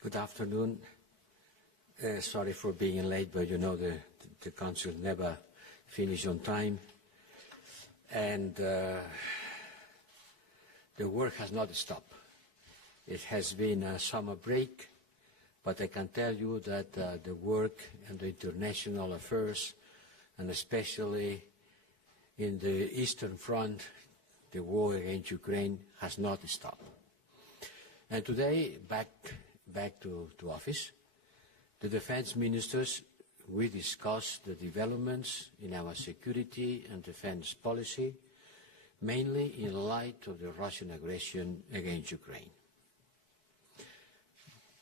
Good afternoon. Sorry for being late, but you know the Council never finishes on time. And the work has not stopped. It has been a summer break, but I can tell you that the work and the international affairs, and especially in the Eastern Front, the war against Ukraine has not stopped. And today, back to office, the defense ministers, we discussed the developments in our security and defense policy, mainly in light of the Russian aggression against Ukraine.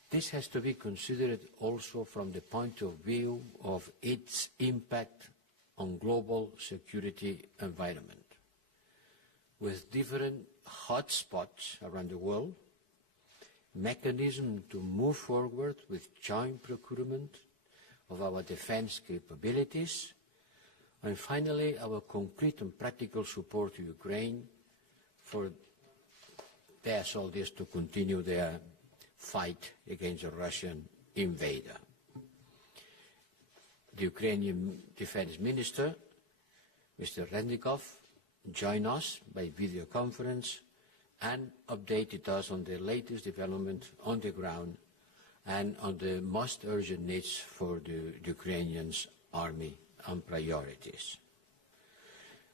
This has to be considered also from the point of view of its impact on global security environment, with different hotspots around the world, mechanism to move forward with joint procurement of our defense capabilities, and finally our concrete and practical support to Ukraine for their soldiers to continue their fight against the Russian invader. The Ukrainian Defense Minister, Mr. Reznikov, joined us by video conference and updated us on the latest development on the ground and on the most urgent needs for the Ukrainian army and priorities.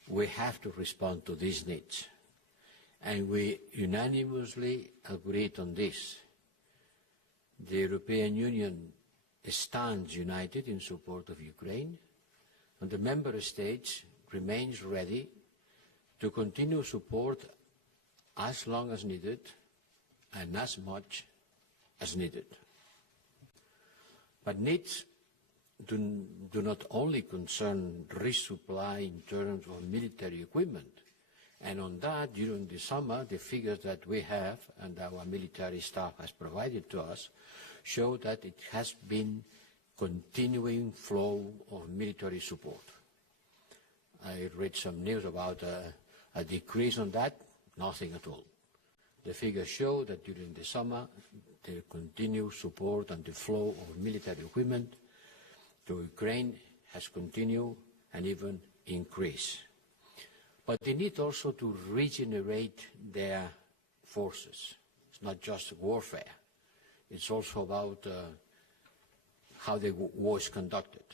We have to respond to these needs, and we unanimously agreed on this. The European Union stands united in support of Ukraine, and the member states remains ready to continue support as long as needed and as much as needed. But needs do not only concern resupply in terms of military equipment. And on that, during the summer, the figures that we have and our military staff has provided to us show that it has been continuing flow of military support. I read some news about a decrease on that. Nothing at all. The figures show that during the summer, the continued support and the flow of military equipment to Ukraine has continued and even increased. But they need also to regenerate their forces. It's not just warfare. It's also about how the war is conducted,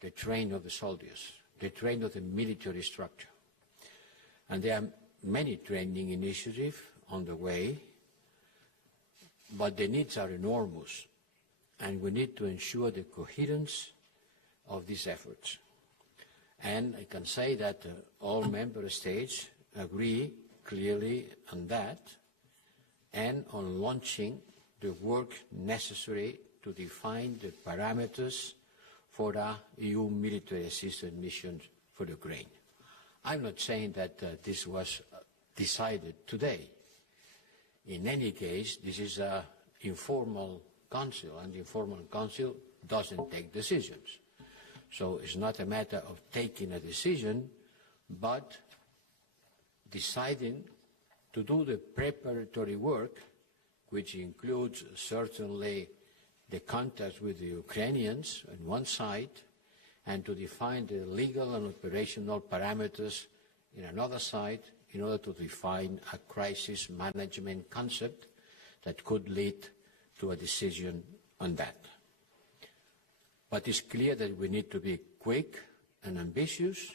the training of the soldiers, the training of the military structure. And there are many training initiatives on the way, but the needs are enormous, and we need to ensure the coherence of these efforts. And I can say that all member states agree clearly on that and on launching the work necessary to define the parameters for our EU military assistance missions for Ukraine. I'm not saying that this was decided today. In any case, this is an informal council, and the informal council doesn't take decisions. So it's not a matter of taking a decision, but deciding to do the preparatory work, which includes certainly the contacts with the Ukrainians on one side, and to define the legal and operational parameters in another side in order to define a crisis management concept that could lead to a decision on that. But it's clear that we need to be quick and ambitious,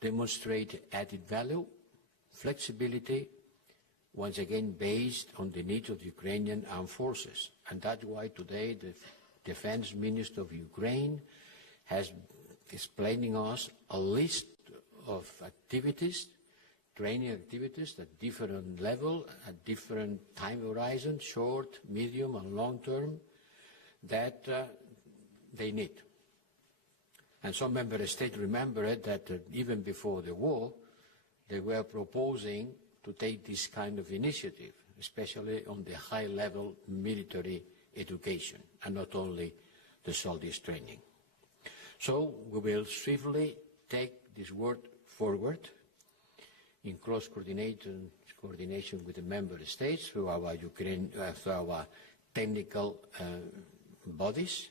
demonstrate added value, flexibility, once again based on the needs of the Ukrainian armed forces. And that's why today the Defense Minister of Ukraine has explaining us a list of activities, training activities at different level, at different time horizons, short, medium and long term, that they need. And some member states remember that even before the war, they were proposing to take this kind of initiative, especially on the high-level military education, and not only the soldiers training. So we will swiftly take this work forward in close coordination with the member states through our technical bodies,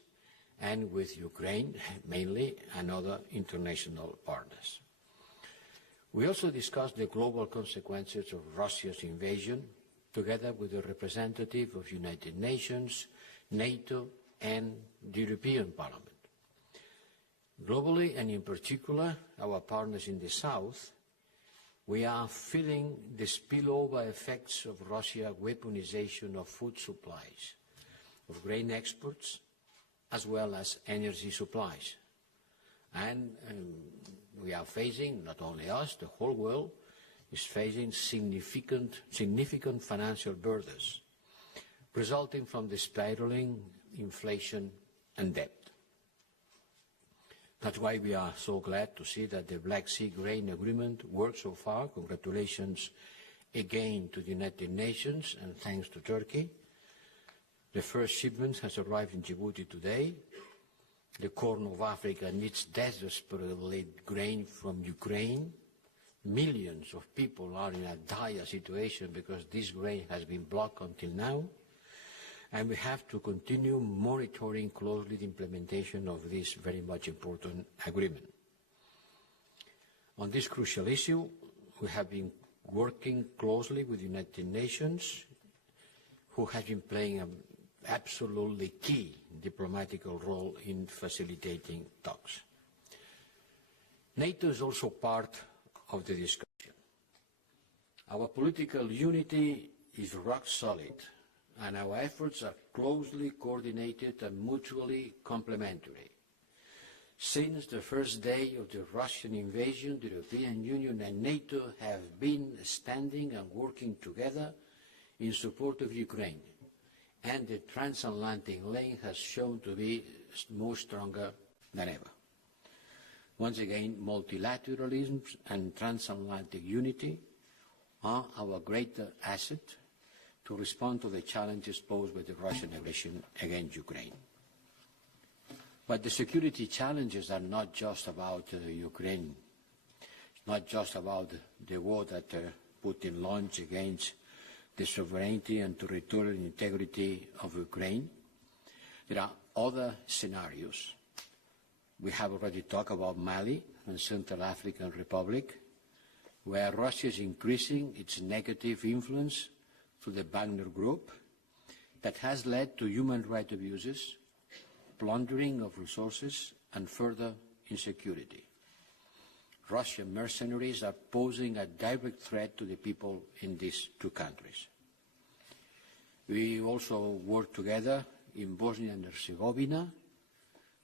and with Ukraine mainly, and other international partners. We also discussed the global consequences of Russia's invasion, together with a representative of United Nations, NATO, and the European Parliament. Globally, and in particular, our partners in the South, we are feeling the spillover effects of Russia's weaponization of food supplies, of grain exports, as well as energy supplies. And we are facing, not only us, the whole world is facing significant financial burdens resulting from the spiraling inflation and debt. That's why we are so glad to see that the Black Sea grain agreement worked so far. Congratulations again to the United Nations, and thanks to Turkey. The first shipment has arrived in Djibouti today. The Corn of Africa needs desperately grain from Ukraine. Millions of people are in a dire situation because this grain has been blocked until now. And we have to continue monitoring closely the implementation of this very much important agreement. On this crucial issue, we have been working closely with the United Nations, who has been playing an absolutely key diplomatic role in facilitating talks. NATO is also part of the discussion. Our political unity is rock solid, and our efforts are closely coordinated and mutually complementary. Since the first day of the Russian invasion, the European Union and NATO have been standing and working together in support of Ukraine, and the transatlantic link has shown to be more stronger than ever. Once again, multilateralism and transatlantic unity are our greater asset to respond to the challenges posed by the Russian aggression against Ukraine. But the security challenges are not just about Ukraine. It's not just about the war that Putin launched against the sovereignty and territorial integrity of Ukraine. There are other scenarios. We have already talked about Mali and Central African Republic, where Russia is increasing its negative influence through the Wagner Group that has led to human rights abuses, plundering of resources, and further insecurity. Russian mercenaries are posing a direct threat to the people in these two countries. We also work together in Bosnia and Herzegovina,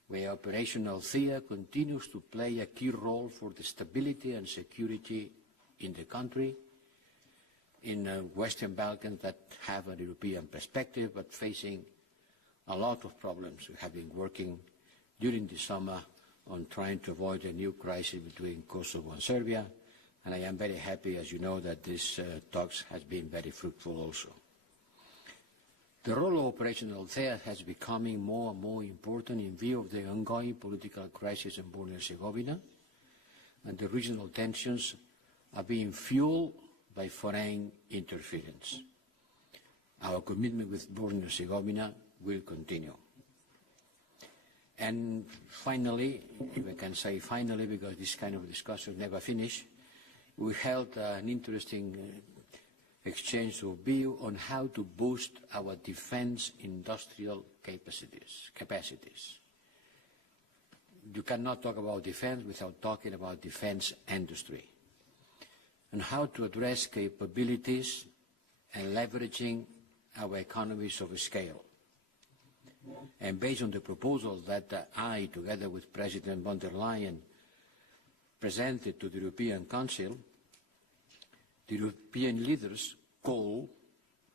where Operation Althea continues to play a key role for the stability and security in the country, in Western Balkans that have a European perspective but facing a lot of problems. We have been working during the summer on trying to avoid a new crisis between Kosovo and Serbia, and I am very happy, as you know, that this talks has been very fruitful also. The role of Operation Althea has becoming more and more important in view of the ongoing political crisis in Bosnia and Herzegovina, and the regional tensions are being fueled by foreign interference. Our commitment with Bosnia and Herzegovina will continue. And finally, if I can say finally, because this kind of discussion never finish, we held an interesting exchange of view on how to boost our defense industrial capacities. You cannot talk about defense without talking about defense industry, and how to address capabilities and leveraging our economies of scale. And based on the proposal that I, together with President von der Leyen, presented to the European Council, the European leaders call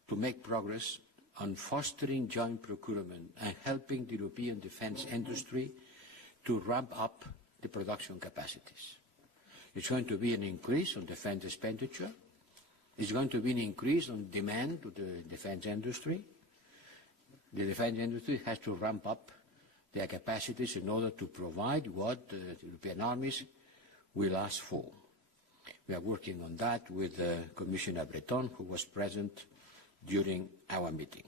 to make progress on fostering joint procurement and helping the European defence industry to ramp up the production capacities. It's going to be an increase on defence expenditure. It's going to be an increase on demand to the defence industry. The defence industry has to ramp up their capacities in order to provide what the European armies will ask for. We are working on that with Commissioner Breton, who was present during our meeting.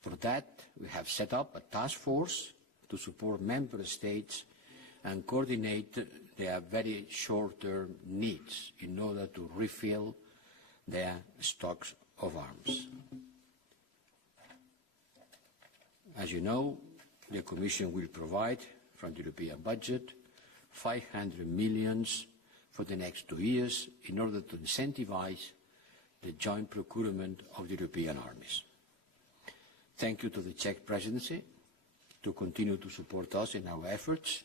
For that, we have set up a task force to support member states and coordinate their very short-term needs in order to refill their stocks of arms. As you know, the Commission will provide from the European budget 500 million for the next 2 years in order to incentivize the joint procurement of the European armies. Thank you to the Czech presidency to continue to support us in our efforts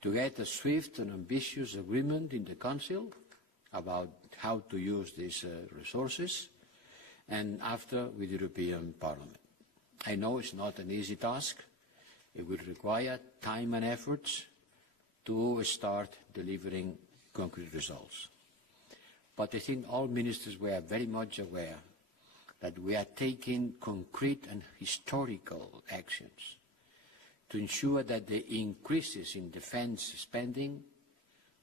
to get a swift and ambitious agreement in the Council about how to use these resources, and after with the European Parliament. I know it's not an easy task. It will require time and efforts to start delivering concrete results. But I think all ministers were very much aware that we are taking concrete and historical actions to ensure that the increases in defence spending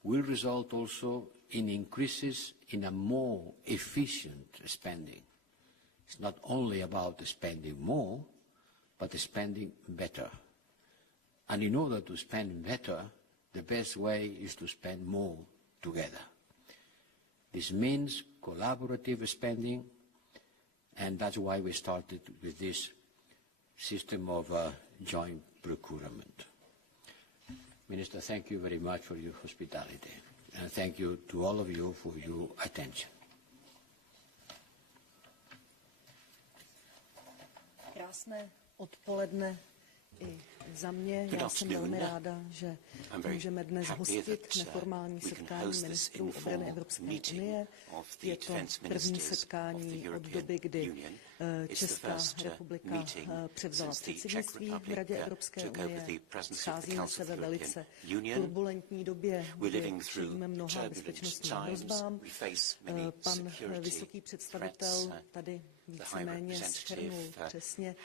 will result also in increases in a more efficient spending. It's not only about spending more, but spending better. And in order to spend better, the best way is to spend more together. This means collaborative spending, and that's why we started with this system of joint procurement. Minister, thank you very much for your hospitality, and thank you to all of you for your attention. Krásné odpoledne i za mě. Já jsem velmi ráda, že můžeme dnes hostit neformální setkání ministrů obrany Evropské unie. Je to první setkání od doby, kdy Česká republika převzala předsednictví v Radě Evropské unie. Scházíme se ve velice turbulentní době, kdy čelíme mnoha bezpečnostním hrozbám. Pan vysoký představitel tady víceméně shrnul přesně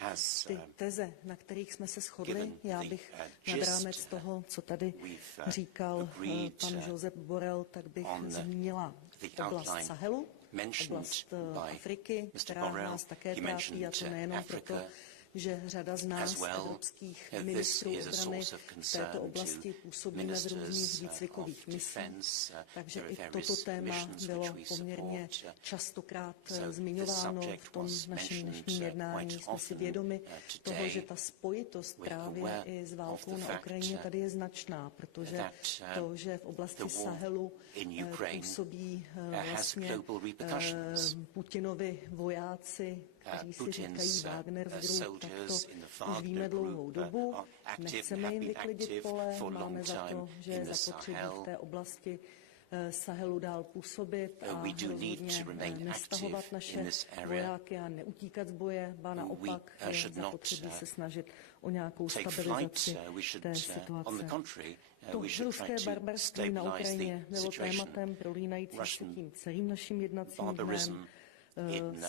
ty teze, na kterých jsme se shodli. Já bych nad rámec toho, co tady říkal pan Josep Borrell, tak bych zmínila oblast Sahelu, oblast Afriky, která nás také trápí, a to nejenom proto, že řada z nás, evropských ministrů obrany, v této oblasti působíme v různých výcvikových misích, takže i toto téma bylo poměrně častokrát zmiňováno v tom našem dnešním jednání. Jsme si vědomi toho, že ta spojitost právě i s válkou na Ukrajině tady je značná, protože to, že v oblasti Sahelu působí vlastně Putinovi vojáci, kteří si říkají Wagner Group, tak to už víme dlouhou dobu. Nechceme jim vyklidit pole, máme za to, že je zapotřebí v té oblasti Sahelu dál působit a rozhodně nestahovat naše vojáky a neutíkat z boje, ba naopak je zapotřebí se snažit o nějakou stabilizaci té situace. To ruské barbarství na Ukrajině bylo tématem prolínajícím se tím celým naším jednacím dnem.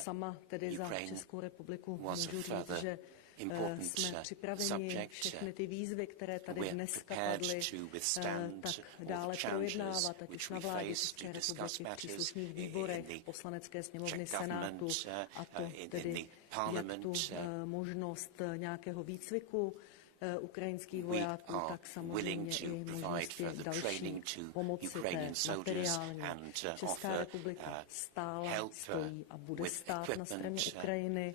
Sama tedy za Českou republiku můžu říct, že jsme připraveni všechny ty výzvy, které tady dneska padly, tak dále projednávat, ať už na vládě České republiky, v příslušných výborech, Poslanecké sněmovny, Senátu, a to tedy jak tu možnost nějakého výcviku ukrajinských vojáků, tak samozřejmě i možnosti další pomoci té materiální. Česká republika stála, stojí a bude stát na straně Ukrajiny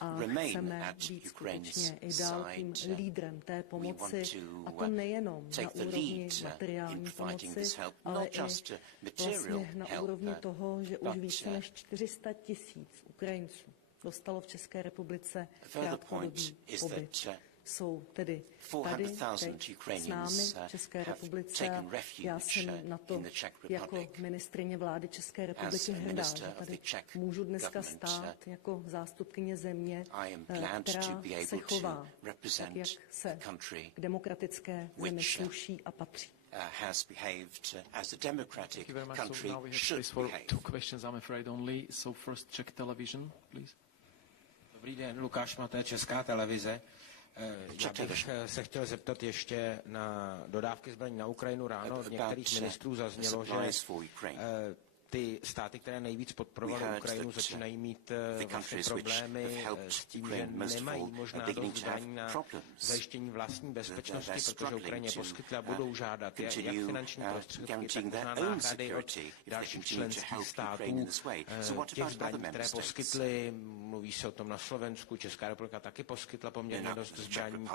a chceme být skutečně i dál tím lídrem té pomoci, a to nejenom na úrovni materiální pomoci, ale i vlastně na úrovni toho, že už více než 400 000 Ukrajinců dostalo v České republice krátkodobý pobyt. Jsou tedy tady teď s námi v České republice a já jsem na to jako ministryně vlády České republiky hrdá, že tady můžu dneska stát jako zástupkyně země, která se chová tak, jak se k demokratické zemi sluší a patří. Has behaved as a democratic country should behave. For 2 questions, I'm afraid only. So first, Czech television, please. Dobrý den, Lukáš Maté, Česká televize. Já bych se chtěl zeptat ještě na dodávky zbraní na Ukrajinu. Ráno od některých ministrů zaznělo, že ty státy, které nejvíc podporovaly Ukrajinu, začínají mít vlastně problémy s tím, že nemají možná dost zbraní na zajištění vlastní bezpečnosti, protože Ukrajině poskytly a budou žádat jak finanční prostředky, tak možná náhrady od dalších členských států. Těch zbraní, které poskytly, mluví se o tom na Slovensku, Česká republika taky poskytla poměrně dost zbraní.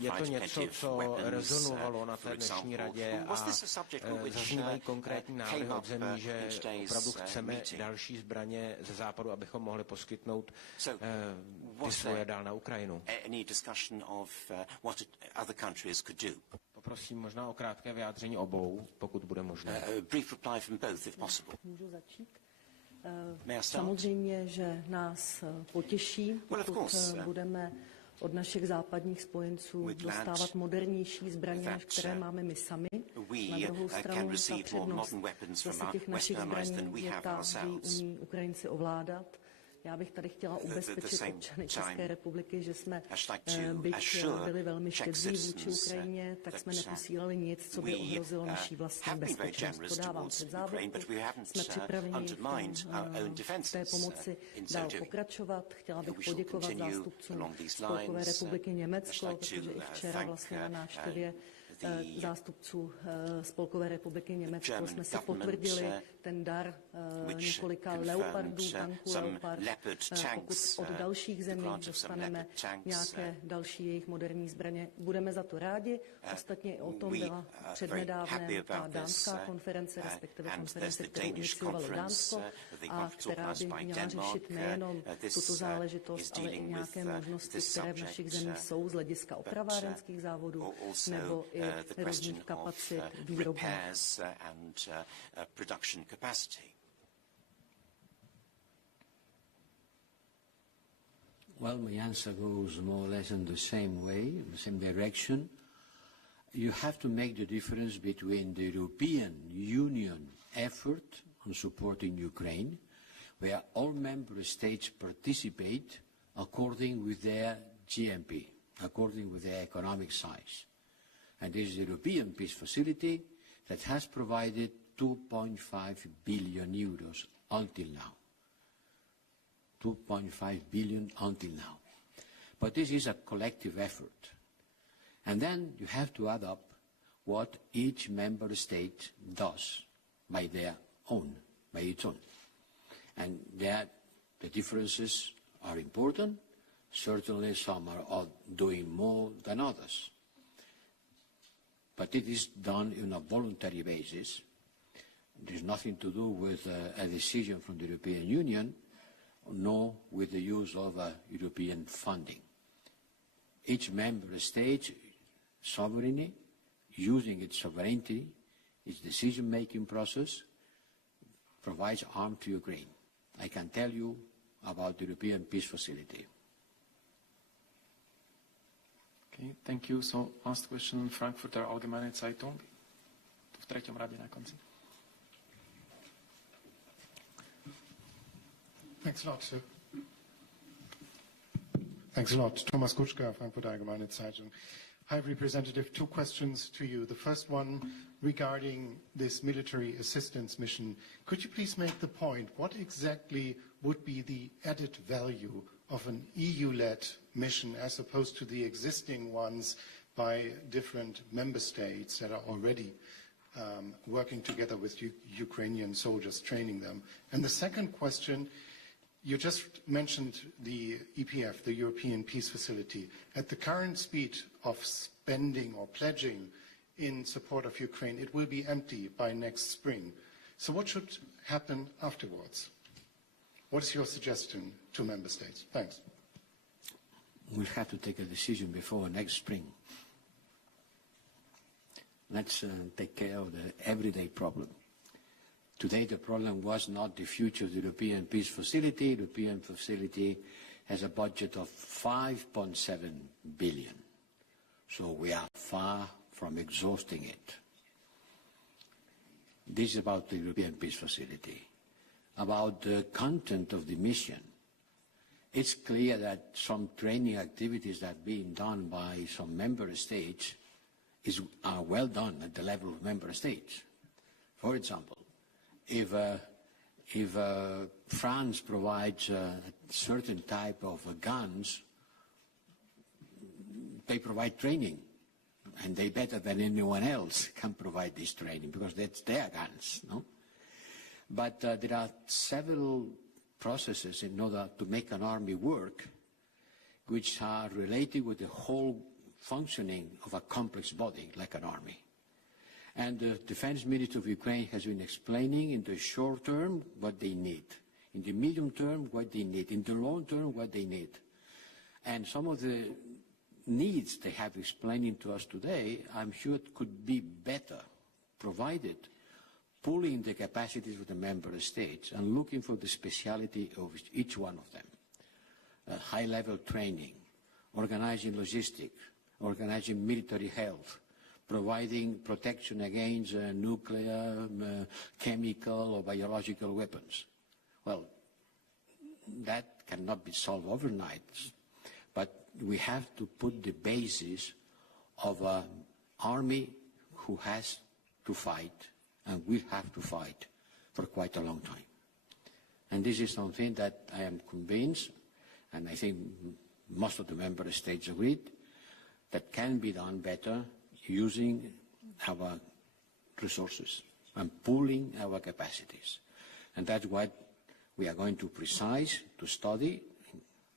Je to něco, co rezonovalo na té dnešní radě a zaznívají konkrétní návrhy od zemí, že opravdu chceme další zbraně ze západu, abychom mohli poskytnout ty svoje dál na Ukrajinu. Poprosím možná o krátké vyjádření obou, pokud bude možné. Můžu začít? Samozřejmě, že nás potěší, pokud budeme od našich západních spojenců dostávat modernější zbraně, než které máme my sami. Na druhou stranu ta přednost zase těch našich zbraní je ta, že ji umí Ukrajinci ovládat. Já bych tady chtěla ubezpečit občany České republiky, že jsme, byť byli velmi štědří vůči Ukrajině, tak jsme neposílali nic, co by ohrozilo naší vlastní bezpečnost. To dávám před závorku. Jsme připraveni v té pomoci dál pokračovat. Chtěla bych poděkovat zástupcům Spolkové republiky Německo, protože i včera vlastně na návštěvě zástupců Spolkové republiky Německo jsme si potvrdili ten dar několika Leopardů, tanků Leopard. Pokud od dalších zemí dostaneme nějaké další jejich moderní zbraně, budeme za to rádi. Ostatně o tom byla přednedávné ta dánská konference, respektive konference, kterou iniciovalo Dánsko a která by měla řešit nejenom tuto záležitost, ale i nějaké možnosti, které v našich zemích jsou z hlediska opravárenských závodů nebo i různých kapacit výroby. Well, my answer goes more or less in the same way, the same direction. You have to make the difference between the European Union effort on supporting Ukraine, where all member states participate according with their GMP, according with their economic size. And this is the European Peace Facility that has provided 2.5 billion euros until now. 2.5 billion until now. But this is a collective effort. And then you have to add up what each member state does by their own, by its own. And there the differences are important. Certainly some are doing more than others. But it is done on a voluntary basis. There's nothing to do with a decision from the European Union, nor with the use of European funding. Each member state sovereignty, using its sovereignty, its decision-making process, provides arms to Ukraine. I can tell you about the European Peace Facility. Okay, thank you. So last question, Frankfurter Allgemeine Zeitung. V treťom rade na konci. Thanks a lot, sir. Thanks a lot. Thomas Kutschka, Frankfurter Allgemeine Zeitung. High Representative, two questions to you. The first one regarding this military assistance mission. Could you please make the point, what exactly would be the added value of an EU-led mission as opposed to the existing ones by different member states that are already working together with Ukrainian soldiers, training them? And the second question, you just mentioned the EPF, the European Peace Facility. At the current speed of spending or pledging in support of Ukraine, it will be empty by next spring. So what should happen afterwards? What is your suggestion to member states? Thanks. We'll have to take a decision before next spring. Let's take care of the everyday problem. Today the problem was not the future of the European Peace Facility. The European Facility has a budget of 5.7 billion. So we are far from exhausting it. This is about the European Peace Facility. About the content of the mission, it's clear that some training activities that are being done by some member states are well done at the level of member states. For example, if France provides a certain type of guns, they provide training, and they better than anyone else can provide this training because that's their guns, no? But there are several processes in order to make an army work which are related with the whole functioning of a complex body like an army. And the Defense Ministry of Ukraine has been explaining in the short term what they need, in the medium term what they need, in the long term what they need. And some of the needs they have explaining to us today, I'm sure it could be better provided pulling the capacities of the member states and looking for the speciality of each one of them. High-level training, organizing logistics, organizing military health, providing protection against nuclear, chemical or biological weapons. Well, that cannot be solved overnight, but we have to put the basis of an army who has to fight and will have to fight for quite a long time. And this is something that I am convinced, and I think most of the member states agreed, that can be done better using our resources and pooling our capacities. And that's what we are going to study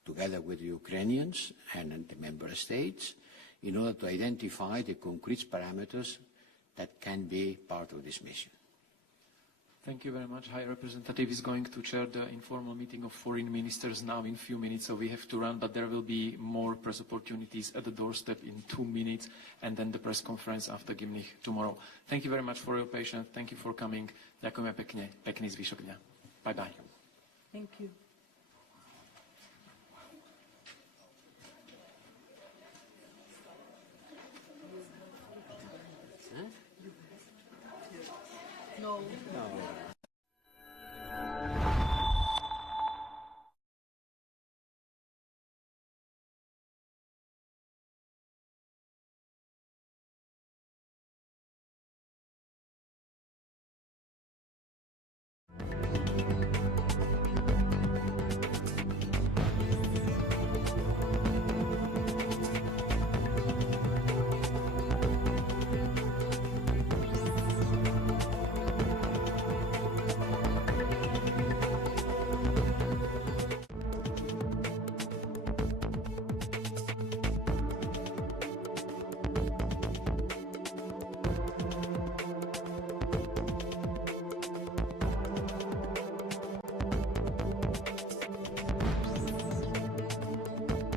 together with the Ukrainians and the member states in order to identify the concrete parameters that can be part of this mission. Thank you very much. High Representative is going to chair the informal meeting of foreign ministers now in a few minutes, so we have to run, but there will be more press opportunities at the doorstep in 2 minutes, and then the press conference after Gimnich tomorrow. Thank you very much for your patience. Thank you for coming. Ďakujeme pekne. Pekný zvyšok dňa. Bye-bye. Thank you.